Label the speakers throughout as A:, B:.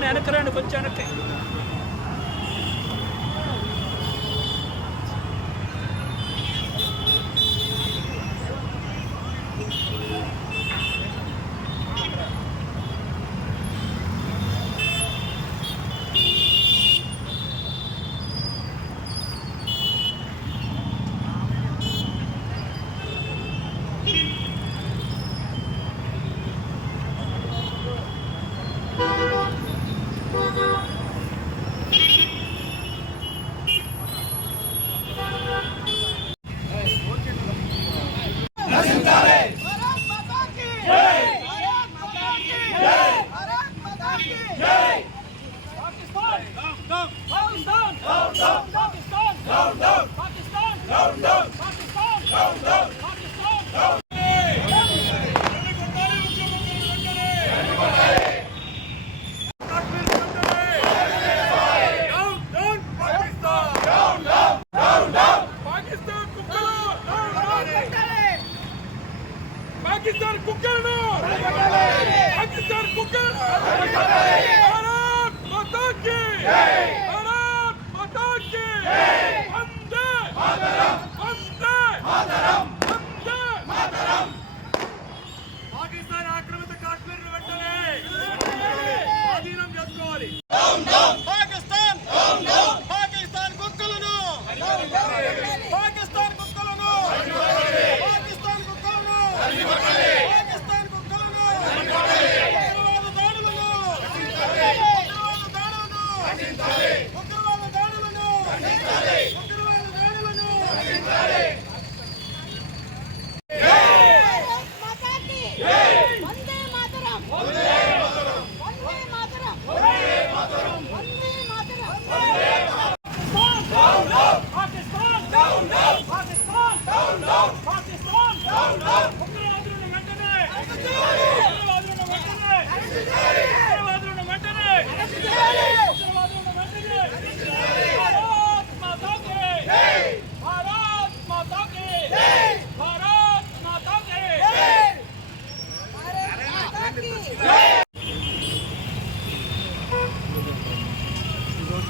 A: நினைக்கிறேன்னு கொஞ்சம் எனக்கு. Ei! దాడులను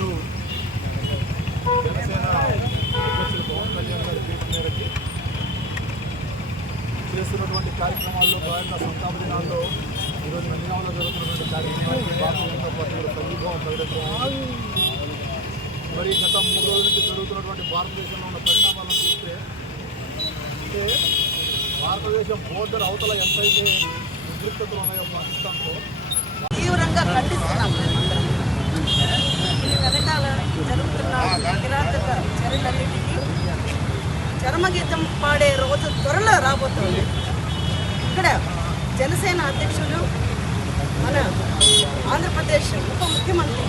B: ఈరోజు జనసేన అధ్యక్షులు పవన్ కళ్యాణ్ గారి పిలుపు మేరకు చేస్తున్నటువంటి కార్యక్రమాల్లో భాగంగా సంతాప దినాల్లో ఈరోజు నందిగామలో జరుగుతున్నటువంటి కార్యక్రమానికి భారతీయ జనతా పార్టీ కూడా సంఘీభావం ప్రకటించారు మరి గత మూడు రోజుల నుంచి జరుగుతున్నటువంటి భారతదేశంలో ఉన్న పరిణామాలను చూస్తే అంటే భారతదేశం బోర్డర్ అవతల ఎంతైతే ఉద్రిక్తతలు ఉన్నాయో పాకిస్తాన్తో
C: తీవ్రంగా ఖండిస్తున్నాం మేమందరం. ఈ వెనకాల జరుగుతున్న కిరాతక చర్యలన్నిటికీ చరమగీతం పాడే రోజు త్వరలో రాబోతోంది ఇక్కడ జనసేన అధ్యక్షులు మన ఆంధ్రప్రదేశ్ ఉప ముఖ్యమంత్రి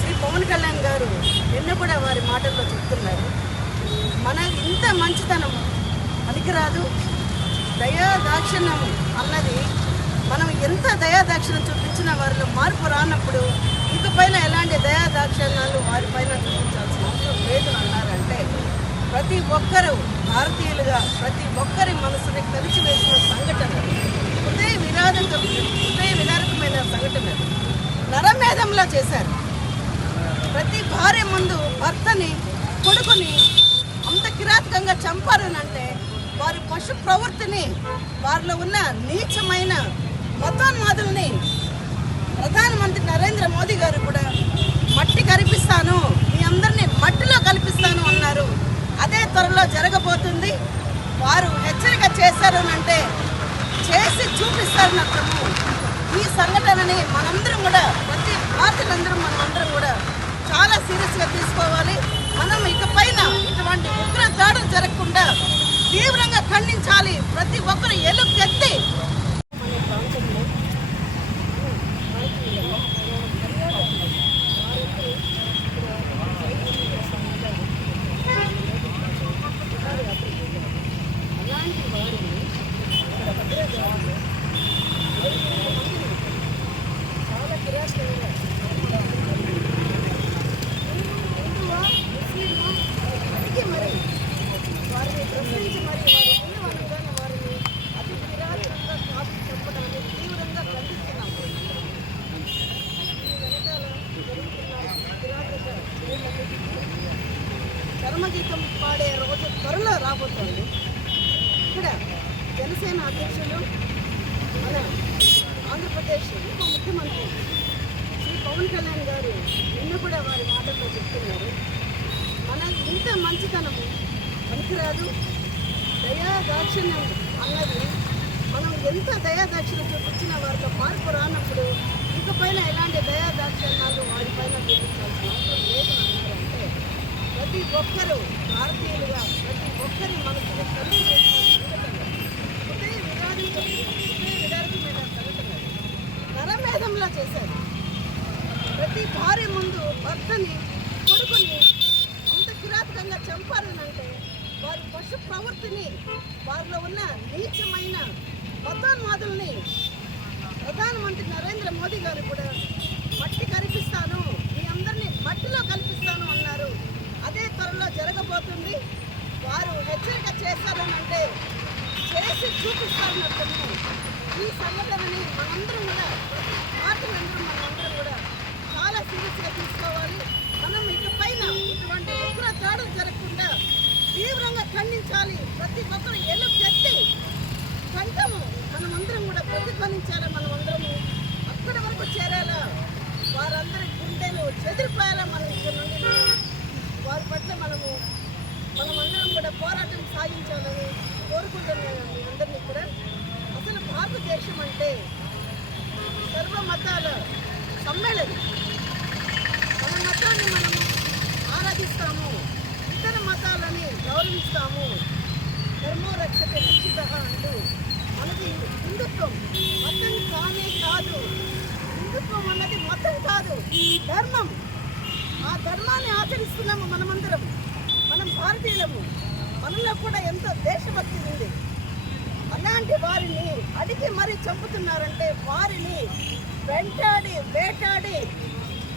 C: శ్రీ పవన్ కళ్యాణ్ గారు నిన్న కూడా వారి మాటల్లో చెప్తున్నారు. మన ఇంత మంచితనం పనికిరాదు. దయాదాక్షిణ్యం అన్నది మనం ఎంత దయాదాక్షిణ్యం చూపించిన వారిలో మార్పు రానప్పుడు ఇకపైన ఎలాంటి దయా దాక్షిణ్యాలు వారిపైన చూపించాల్సిన అవసరం లేదు అన్నారంటే ప్రతి ఒక్కరూ భారతీయులుగా ప్రతి ఒక్కరి మనసుని కలిచివేసిన సంఘటన హృదయ హృదయ విదారకమైన సంఘటన నరమేధంలా చేశారు. ప్రతి భార్య ముందు భర్తని కొడుకుని అంత కిరాతకంగా చంపారనంటే వారి పశు ప్రవృత్తిని వారిలో ఉన్న నీచమైన మతోన్మాదుల్ని ప్రధానమంత్రి నరేంద్ర మోదీ గారు కూడా మట్టి కనిపిస్తాను మీ అందరినీ మట్టిలో కల్పిస్తాను అన్నారు అదే త్వరలో జరగబోతుంది వారు హెచ్చరిక చేశారు అంటే చేసి చూపిస్తారని అర్థము ఈ సంఘటనని మనందరం కూడా ప్రతి భారతీయులందరం మనమందరం కూడా చాలా సీరియస్గా తీసుకోవాలి మనం ఇకపైన ఇటువంటి ఉగ్ర దాడులు జరగకుండా పెంచాలి ప్రతి ఒక్కరు ఎలుగు చరమగీతం పాడే రోజు త్వరలో రాబోతోంది. ఇక్కడ జనసేన అధ్యక్షులు మన ఆంధ్రప్రదేశ్ ఉప ముఖ్యమంత్రి శ్రీ పవన్ కళ్యాణ్ గారు నిన్న కూడా వారి మాటల్లో చెప్తున్నారు. మన ఇంత మంచితనము పనికిరాదు. దయాదాక్షిణ్యం అన్నది మనం ఎంత దయాదాక్షిణ్యం చూపించిన వారిలో మార్పు రానప్పుడు ఇకపైన ఎలాంటి దయా దాక్షిణ్యాలు వారిపైన చూపించాల్సిన అవసరం లేదు. ప్రతి ఒక్కరూ భారతీయులుగా ప్రతి ఒక్కరి మనసు తల్లి నరమేధంలా చేశారు. ప్రతి భార్య ముందు భర్తని కొడుకుని అంత కిరాతకంగా చంపారనంటే వారి పశు ప్రవృత్తిని వారిలో ఉన్న నీచమైన మతోన్మాదుల్ని ప్రధానమంత్రి నరేంద్ర మోదీ గారు కూడా మట్టి కనిపిస్తాను మీ అందరినీ మట్టిలో కల్పిస్తాను అన్నారు త్వరలో జరగబోతుంది. వారు హెచ్చరిక చేశారని అంటే చేసి చూపిస్తారన్నట్టు ఈ సంఘటనని మనందరం కూడా ప్రతి పార్టీలందరూ మనందరం కూడా చాలా సీరియస్గా తీసుకోవాలి. మనం ఇకపైన ఇటువంటి ఉగ్ర దాడులు జరగకుండా తీవ్రంగా ఖండించాలి. ప్రతి ఒక్కరు ఎలుగు ఎత్తి కంఠము మనమందరం కూడా ప్రతిధ్వనించాలి. మనమందరము అక్కడి వరకు చేరాలా వారందరి గుండెలు చెదిరిపోయేలా మనం ఇక్కడ నుండి పట్ల మనము మనమందరం కూడా పోరాటం సాగించాలని కోరుకుంటున్నాను అందరినీ కూడా. అసలు భారతదేశం అంటే సర్వ మతాల సమ్మేళనం. మన మతాన్ని మనము ఆరాధిస్తాము ఇతర మతాలని గౌరవిస్తాము. ధర్మో రక్షతే రక్షిత అంటూ మనది హిందుత్వం మతం కానే కాదు. హిందుత్వం అన్నది మతం కాదు ధర్మం. ఆ ధర్మాన్ని ఆచరిస్తున్నాము మనమందరం. మనం భారతీయులము. మనలో కూడా ఎంతో దేశభక్తి ఉంది. అలాంటి వారిని అడిగి మరీ చంపుతున్నారంటే వారిని వెంటాడి వేటాడి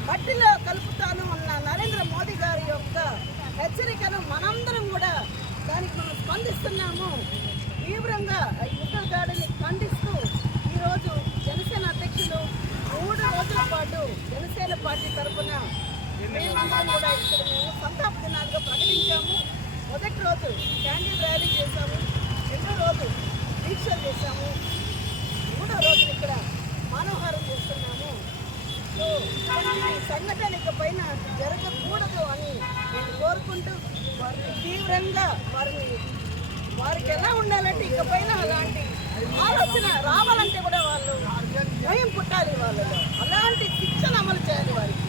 C: మట్టిలో కలుపుతాను అన్న నరేంద్ర మోదీ గారి యొక్క హెచ్చరికను మనందరం కూడా దానికి మనం స్పందిస్తున్నాము. తీవ్రంగా ఆ యుద్ధ దాడిని ఖండిస్తూ ఈరోజు జనసేన అధ్యక్షులు మూడు రోజుల పాటు జనసేన పార్టీ తరఫున మేమందరం కూడా ఇక్కడ మేము సంతాప దినాలుగా ప్రకటించాము. మొదటి రోజు క్యాండిల్ ర్యాలీ చేశాము. రెండో రోజు దీక్షలు చేశాము. మూడో రోజు ఇక్కడ మానవహారం చేస్తున్నాము. సో ఇటువంటి సంఘటన ఇకపైన జరగకూడదు అని నేను కోరుకుంటూ వారిని తీవ్రంగా వారిని వారికి ఎలా ఉండాలంటే ఇకపైన అలాంటి ఆలోచన రావాలంటే కూడా వాళ్ళు భయం పుట్టాలి వాళ్ళలో. అలాంటి శిక్షను అమలు చేయాలి వారికి.